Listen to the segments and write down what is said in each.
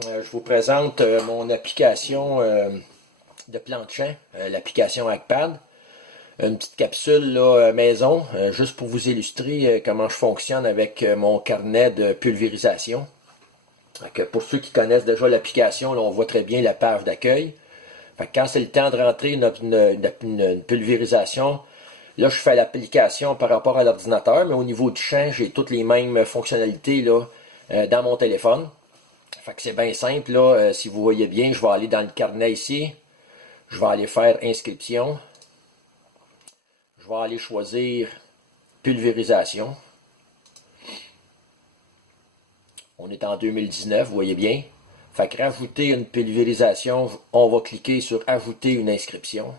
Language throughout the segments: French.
Je vous présente mon application de plan de champ, l'application Hackpad. Une petite capsule là, maison, juste pour vous illustrer comment je fonctionne avec mon carnet de pulvérisation. Donc, pour ceux qui connaissent déjà l'application, on voit très bien la page d'accueil. Quand c'est le temps de rentrer une pulvérisation, là je fais l'application par rapport à l'ordinateur, mais au niveau du champ, j'ai toutes les mêmes fonctionnalités là, dans mon téléphone. Fait que c'est bien simple, là, si vous voyez bien, je vais aller dans le carnet ici, je vais aller faire inscription, je vais aller choisir pulvérisation. On est en 2019, vous voyez bien. Fait que rajouter une pulvérisation, on va cliquer sur ajouter une inscription.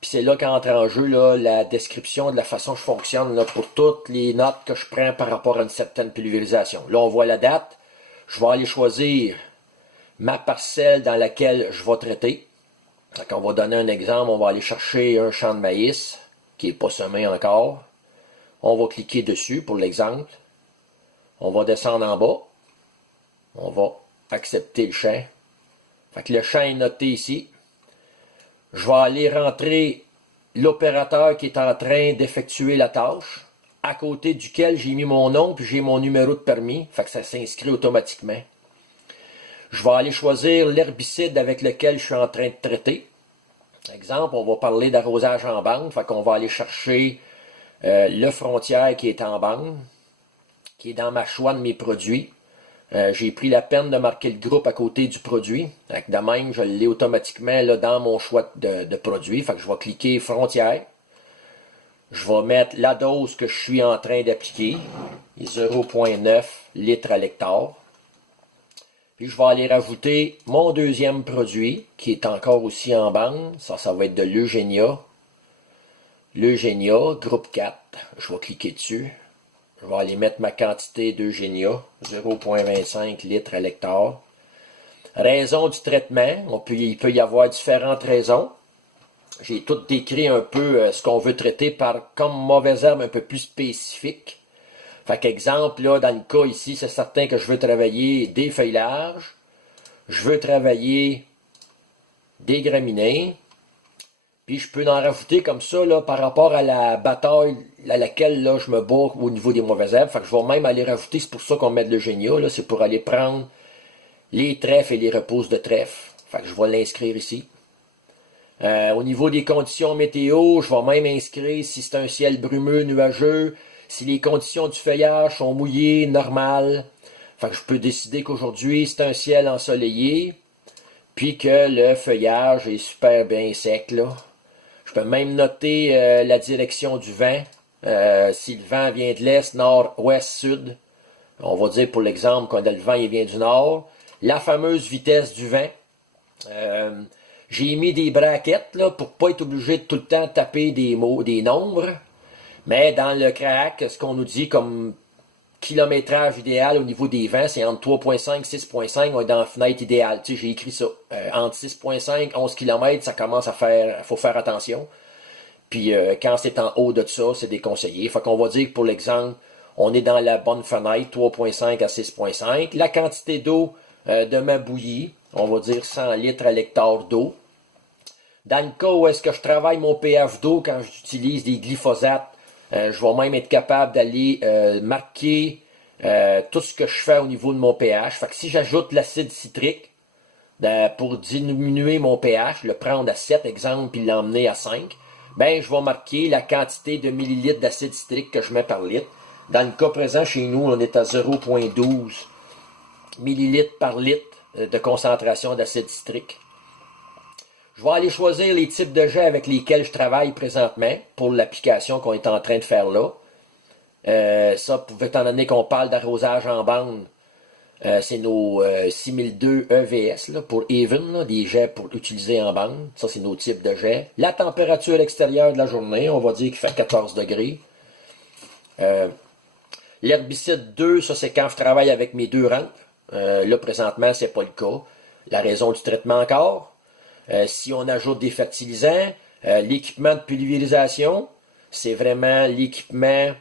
Puis c'est là qu'entre en jeu là, la description de la façon que je fonctionne là, pour toutes les notes que je prends par rapport à une certaine pulvérisation. Là, on voit la date. Je vais aller choisir ma parcelle dans laquelle je vais traiter. Donc, on va donner un exemple. On va aller chercher un champ de maïs qui n'est pas semé encore. On va cliquer dessus pour l'exemple. On va descendre en bas. On va accepter le champ. Fait que le champ est noté ici. Je vais aller rentrer l'opérateur qui est en train d'effectuer la tâche, à côté duquel j'ai mis mon nom puis j'ai mon numéro de permis. Fait que ça s'inscrit automatiquement. Je vais aller choisir l'herbicide avec lequel je suis en train de traiter. Exemple, on va parler d'arrosage en bande. Fait qu'on va aller chercher le frontière qui est en bande, qui est dans ma choix de mes produits. J'ai pris la peine de marquer le groupe à côté du produit. De même, je l'ai automatiquement là, dans mon choix de produit. Fait que je vais cliquer frontière. Je vais mettre la dose que je suis en train d'appliquer, 0,9 litres à l'hectare. Puis je vais aller rajouter mon deuxième produit, qui est encore aussi en bande. Ça va être de l'Eugenia. L'Eugenia, groupe 4. Je vais cliquer dessus. Je vais aller mettre ma quantité d'Eugenia, 0,25 litres à l'hectare. Raison du traitement, il peut y avoir différentes raisons. J'ai tout décrit un peu ce qu'on veut traiter par comme mauvaise herbe un peu plus spécifique. Fait qu'exemple, là, dans le cas ici, c'est certain que je veux travailler des feuillages, je veux travailler des graminées, puis je peux en rajouter comme ça là, par rapport à la bataille à laquelle là, je me bats au niveau des mauvaises herbes. Fait que je vais même aller rajouter, c'est pour ça qu'on met de l'Eugenia, là, c'est pour aller prendre les trèfles et les repousses de trèfle. Fait que je vais l'inscrire ici. Au niveau des conditions météo, je vais même inscrire si c'est un ciel brumeux, nuageux, si les conditions du feuillage sont mouillées, normales. Fait que je peux décider qu'aujourd'hui c'est un ciel ensoleillé, puis que le feuillage est super bien sec là. Je peux même noter la direction du vent. Si le vent vient de l'est, nord, ouest, sud. On va dire pour l'exemple quand le vent il vient du nord. La fameuse vitesse du vent. J'ai mis des brackets là, pour pas être obligé de tout le temps taper des mots, des nombres. Mais dans le crack, ce qu'on nous dit comme kilométrage idéal au niveau des vents, c'est entre 3.5 et 6.5, on est dans la fenêtre idéale. Tu sais, j'ai écrit ça. Entre 6.5 et 11 km, ça commence à faire, faut faire attention. Puis quand c'est en haut de ça, c'est déconseillé. Fait qu'on va dire que pour l'exemple, on est dans la bonne fenêtre, 3.5 à 6.5. La quantité d'eau de ma bouillie, on va dire 100 litres à l'hectare d'eau. Dans le cas où est-ce que je travaille mon pH d'eau quand j'utilise des glyphosates, je vais même être capable d'aller marquer tout ce que je fais au niveau de mon pH. Fait que si j'ajoute l'acide citrique, pour diminuer mon pH, le prendre à 7 exemple, puis l'emmener à 5, ben je vais marquer la quantité de millilitres d'acide citrique que je mets par litre. Dans le cas présent, chez nous, on est à 0,12 millilitres par litre de concentration d'acide citrique. Je vais aller choisir les types de jets avec lesquels je travaille présentement pour l'application qu'on est en train de faire là. Ça, étant donné qu'on parle d'arrosage en bande, c'est nos 6002 EVS là, pour Even, là, des jets pour utiliser en bande. Ça, c'est nos types de jets. La température extérieure de la journée, on va dire qu'il fait 14 degrés. L'herbicide 2, ça c'est quand je travaille avec mes deux rampes. Là, présentement, c'est pas le cas. La raison du traitement encore. Si on ajoute des fertilisants, l'équipement de pulvérisation, c'est vraiment l'équipement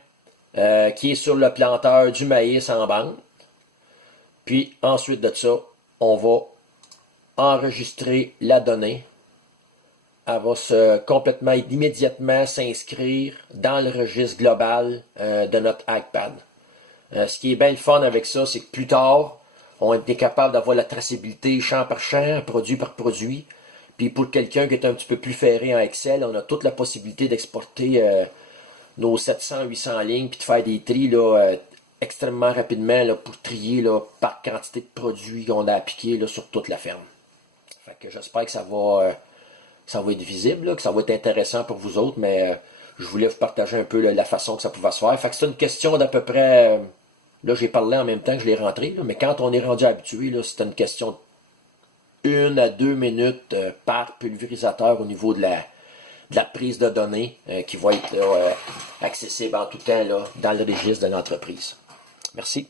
qui est sur le planteur du maïs en bande. Puis ensuite de ça, on va enregistrer la donnée. Elle va complètement, immédiatement s'inscrire dans le registre global de notre iPad. Ce qui est bien le fun avec ça, c'est que plus tard, on est capable d'avoir la traçabilité champ par champ, produit par produit. Puis pour quelqu'un qui est un petit peu plus ferré en Excel, on a toute la possibilité d'exporter nos 700-800 lignes, puis de faire des tris là, extrêmement rapidement là, pour trier là, par quantité de produits qu'on a appliqués là, sur toute la ferme. Fait que j'espère que ça va être visible, là, que ça va être intéressant pour vous autres, mais je voulais vous partager un peu là, la façon que ça pouvait se faire. Fait que c'est une question d'à peu près... là, j'ai parlé en même temps que je l'ai rentré, là, mais quand on est rendu habitué, là, c'est une question de 1 à 2 minutes par pulvérisateur au niveau de la prise de données qui va être accessible en tout temps là, dans le registre de l'entreprise. Merci.